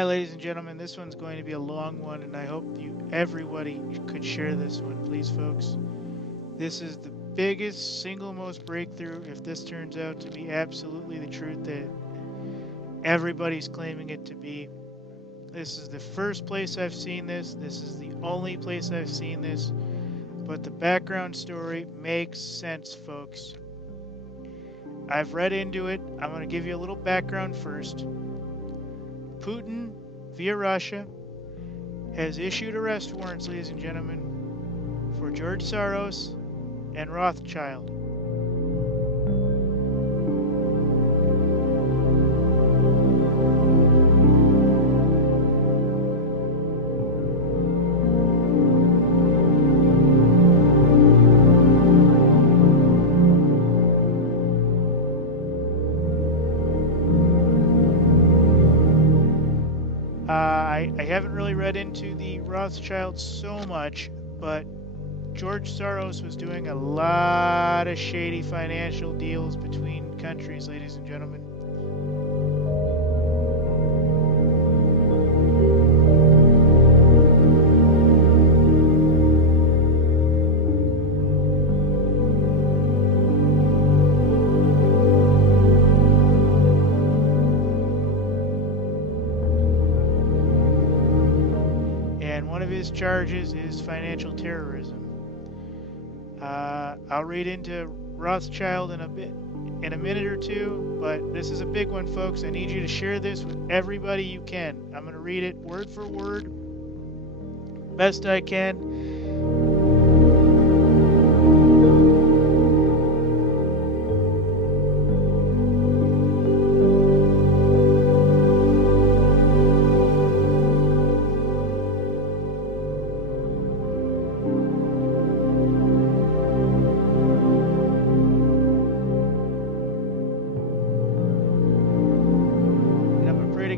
Hi, ladies and gentlemen. This one's going to be a long one, and I hope everybody could share this one, please, folks. This is the biggest, single most breakthrough if this turns out to be absolutely the truth that everybody's claiming it to be. This is the first place I've seen this. This is the only place I've seen this. But the background story makes sense, folks. I've read into it. I'm going to give you a little background first. Putin, via Russia, has issued arrest warrants, ladies and gentlemen, for George Soros and Rothschild. I haven't really read into the Rothschilds so much, but George Soros was doing a lot of shady financial deals between countries, ladies and gentlemen. One of his charges is financial terrorism. I'll read into Rothschild in a minute or two, but this is a big one, folks. I need you to share this with everybody you can. I'm going to read it word for word, best I can.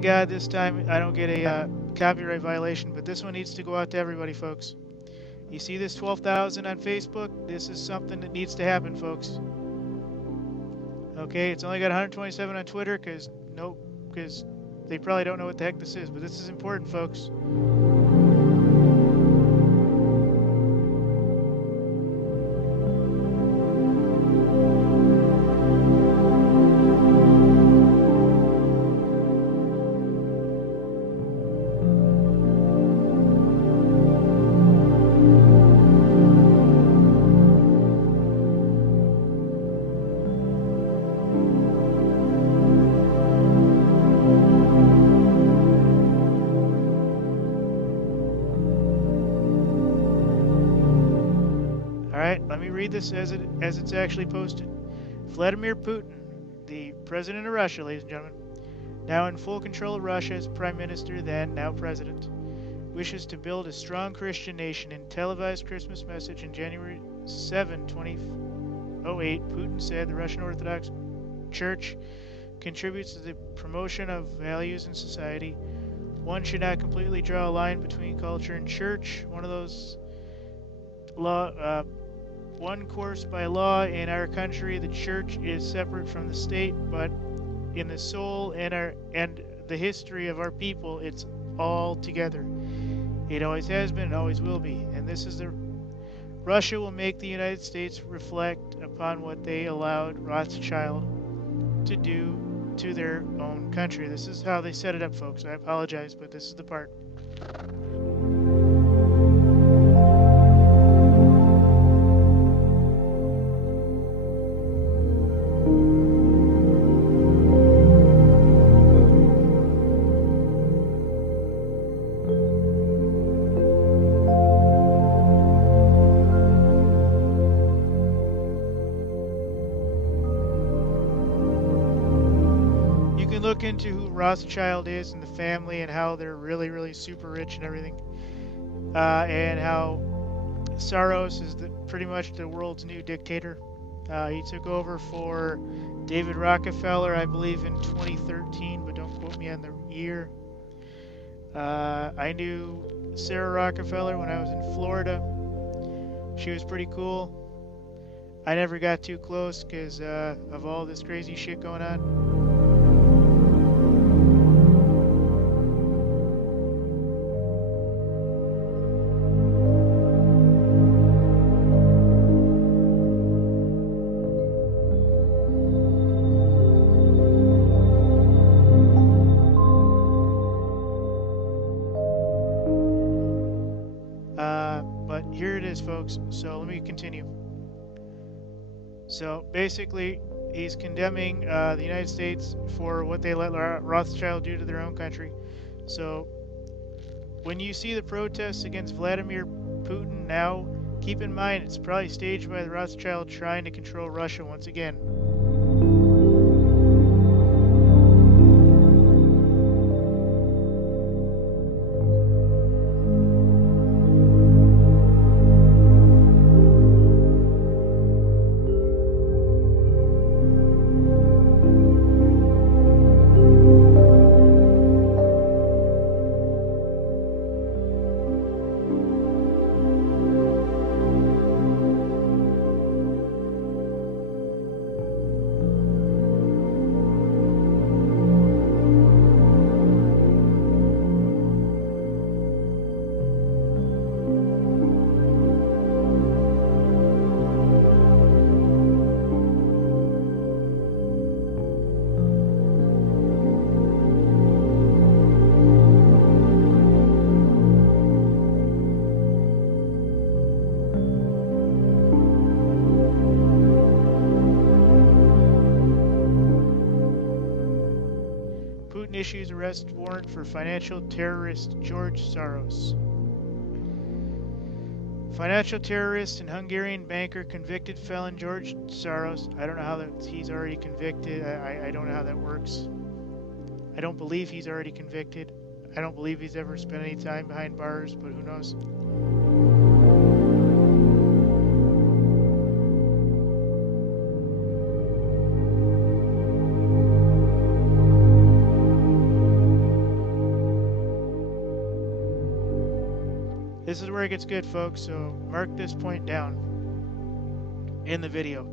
God, this time I don't get a copyright violation, but this one needs to go out to everybody, folks. You see this 12,000 on Facebook? This is something that needs to happen, folks. Okay, it's only got 127 on Twitter because they probably don't know what the heck this is, but this is important, folks. Let me read this as it's actually posted. Vladimir Putin, the president of Russia, ladies and gentlemen, now in full control of Russia as prime minister, then now president, wishes to build a strong Christian nation. In televised Christmas message in January 7, 2008, Putin said the Russian Orthodox Church contributes to the promotion of values in society. One should not completely draw a line between culture and church. One course by law in our country, the church is separate from the state, but in the soul and the history of our people, it's all together. It always has been and always will be. And this is Russia will make the United States reflect upon what they allowed Rothschild to do to their own country. This is how they set it up, folks. I apologize, but this is the part. Look into who Rothschild is and the family and how they're really, really super rich and everything, and how Soros is pretty much the world's new dictator. He took over for David Rockefeller, I believe, in 2013, but don't quote me on the year. I knew Sarah Rockefeller when I was in Florida. She was pretty cool. I never got too close because of all this crazy shit going on. folks. So let me continue. So basically, he's condemning the United States for what they let Rothschild do to their own country. So when you see the protests against Vladimir Putin now, keep in mind it's probably staged by the Rothschild trying to control Russia once again. Putin issues arrest warrant for financial terrorist George Soros. Financial terrorist and Hungarian banker convicted felon George Soros. I don't know how that he's already convicted. I don't know how that works. I don't believe he's already convicted. I don't believe he's ever spent any time behind bars, but who knows? This is where it gets good, folks, so mark this point down in the video.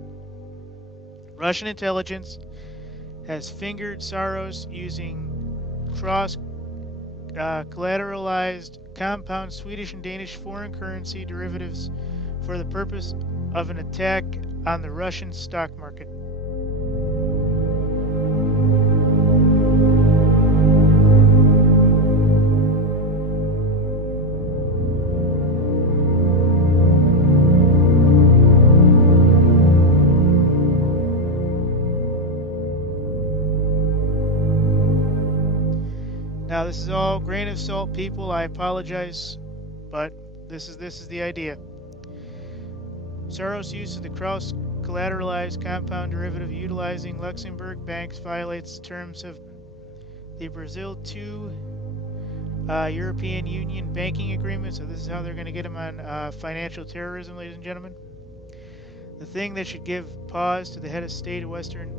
Russian intelligence has fingered Soros using collateralized compound Swedish and Danish foreign currency derivatives for the purpose of an attack on the Russian stock market. Now this is all grain of salt, people. I apologize, but this is the idea. Soros' use of the cross collateralized compound derivative utilizing Luxembourg banks violates the terms of the Brazil II European Union banking agreement. So this is how they're going to get him on financial terrorism, ladies and gentlemen. The thing that should give pause to the head of state Western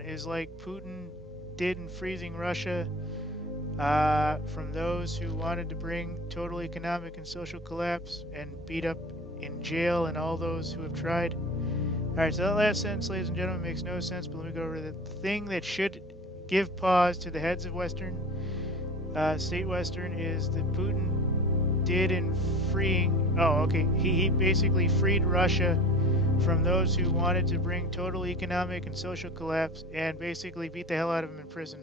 is like Putin did in freezing Russia from those who wanted to bring total economic and social collapse and beat up in jail and all those who have tried. Alright, so that last sentence, ladies and gentlemen, makes no sense, but let me go over the thing that should give pause to the heads of state Western is that Putin did in freeing, he basically freed Russia from those who wanted to bring total economic and social collapse and basically beat the hell out of him in prison.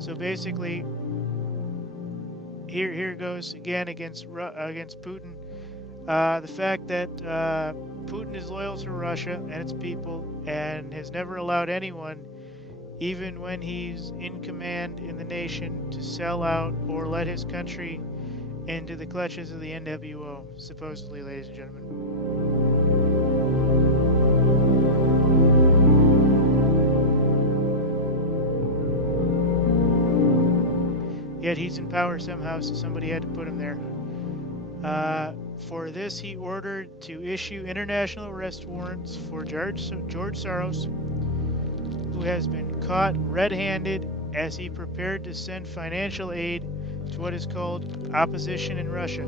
So basically, here it goes again against Putin. The fact that Putin is loyal to Russia and its people and has never allowed anyone, even when he's in command in the nation, to sell out or let his country into the clutches of the NWO, supposedly, ladies and gentlemen. Yet he's in power somehow, so somebody had to put him there. For this, he ordered to issue international arrest warrants for George Soros, who has been caught red-handed as he prepared to send financial aid to what is called opposition in Russia.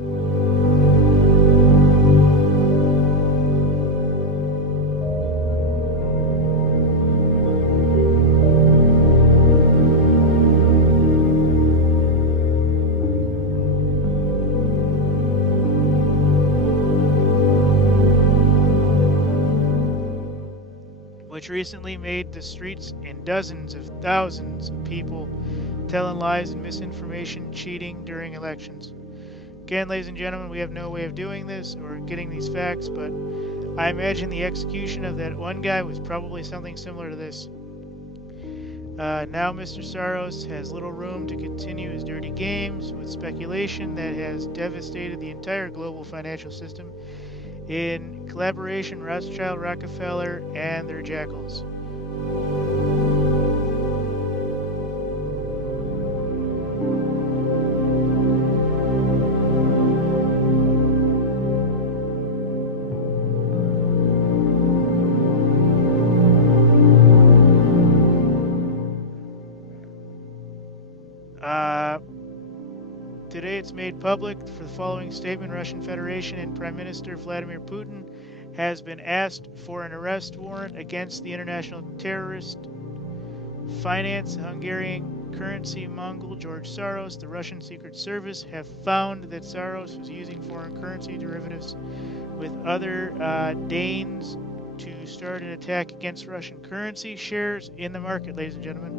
which recently made the streets in dozens of thousands of people telling lies and misinformation, cheating during elections. Again, ladies and gentlemen, we have no way of doing this or getting these facts, but I imagine the execution of that one guy was probably something similar to this. Now Mr. Soros has little room to continue his dirty games with speculation that has devastated the entire global financial system in collaboration Rothschild, Rockefeller, and their jackals. Today it's made public for the following statement. Russian Federation and Prime Minister Vladimir Putin has been asked for an arrest warrant against the international terrorist finance Hungarian currency Mongol George Soros. The Russian Secret Service have found that Soros was using foreign currency derivatives with other Danes to start an attack against Russian currency shares in the market, ladies and gentlemen.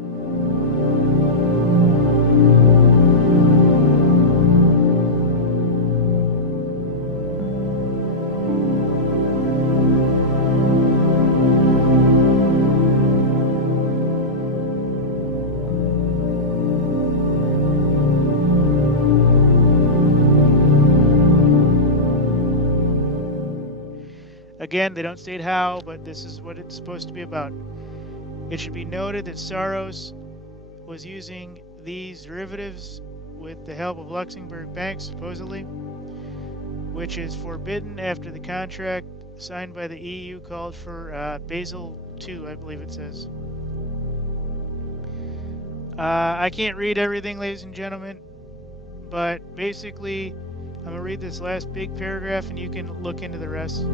Again, they don't state how, but this is what it's supposed to be about. It should be noted that Soros was using these derivatives with the help of Luxembourg banks, supposedly, which is forbidden after the contract signed by the EU called for Basel II, I believe it says. I can't read everything, ladies and gentlemen, but basically, I'm going to read this last big paragraph and you can look into the rest.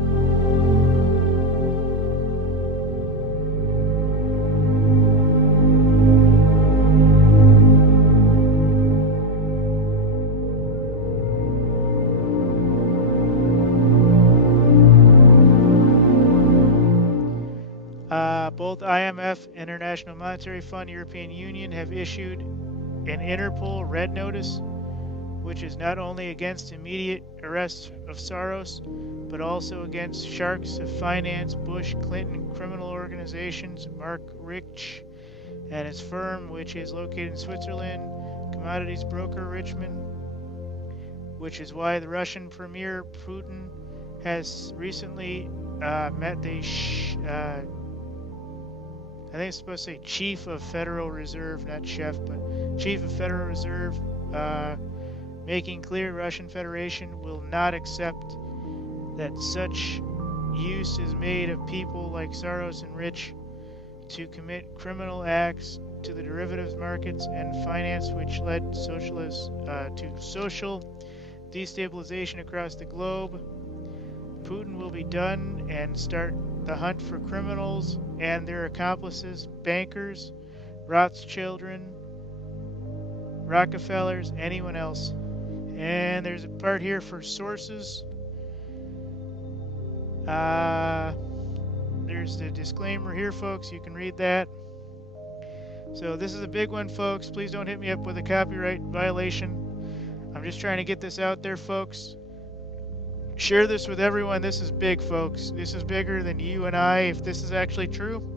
Both IMF, International Monetary Fund, European Union have issued an Interpol red notice, which is not only against immediate arrest of Soros, but also against sharks of finance, Bush, Clinton, criminal organizations, Mark Rich and his firm, which is located in Switzerland, commodities broker Richmond, which is why the Russian Premier Putin has recently met the I think it's supposed to say Chief of Federal Reserve, not Chef, but Chief of Federal Reserve, making clear Russian Federation will not accept that such use is made of people like Soros and Rich to commit criminal acts to the derivatives markets and finance, which led to social destabilization across the globe. Putin will be done and start the hunt for criminals and their accomplices, bankers, Rothschildren, Rockefellers, anyone else. And there's a part here for sources. There's the disclaimer here, folks. You can read that. So this is a big one, folks. Please don't hit me up with a copyright violation. I'm just trying to get this out there, folks. Share this with everyone. This is big, folks. This is bigger than you and I. If this is actually true,